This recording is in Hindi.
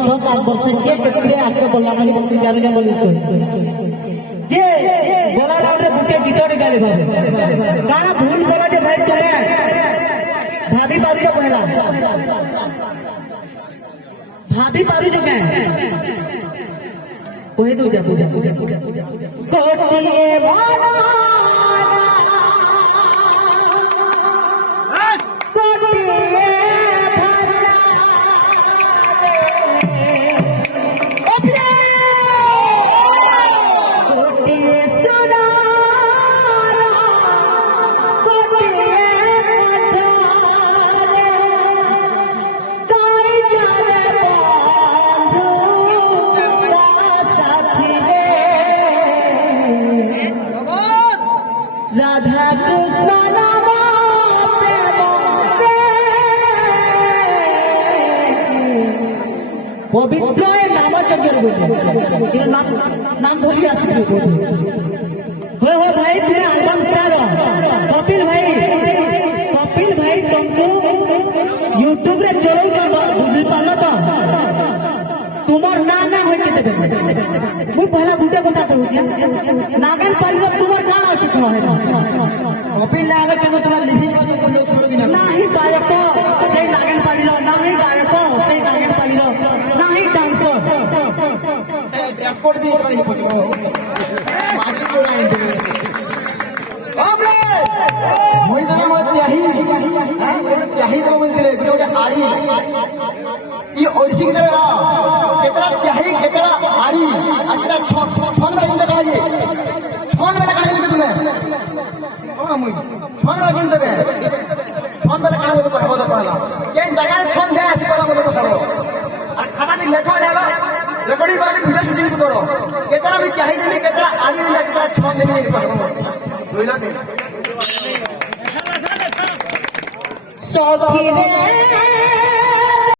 6-7 वर्ष के केतरे आके बोलला माने प्यार जा बोली जे बोला रे गुटे गीतरे गाले भाई गाना भूल बोला जे भाई तुमे भाभी पारू जो कहला भाभी पारू जो कहे कोई दो जा कोटिए वाला राधा कृष्ण नाम पवित्र नाम यज्ञ नाम नाम धरी आसो भाई तुम एल्बम स्टार कपिल भाई तुमको यूट्यूब रे चलो बुझी पाल तो तुमर ना ना होय के देबे मु पहला गुटे कथा कहू नागन पाली तुमर गाना अछि तो है कपिल लागे के तोरा लिविंग को लोग छोड़ बिना नाही गायक से नागन पाली नाही गायक से नागन पाली नाही डांसर ट्रांसपोर्ट भी करनी पड़ो मारी को नहीं दे बाबे मोई तो मत त्याही तो मन दिले गुटे आड़ी ये ओरसी की तरह केतरा त्याही केतरा आड़ी और केतरा छन में इंदा काजे छन वाला काजे तुम्हें ओ मुई छन वाला किन देबे छन वाला काजे तो कहबो तो कहला केन जगह छन दे आसी कहला मत तो करो और खाना में लेखा डालो रेकॉर्डिंग करके वीडियो शूटिंग करो केतरा भी त्याही देबे केतरा आड़ी देबे केतरा छन देबे ये कहबो बोला दे सौखी रे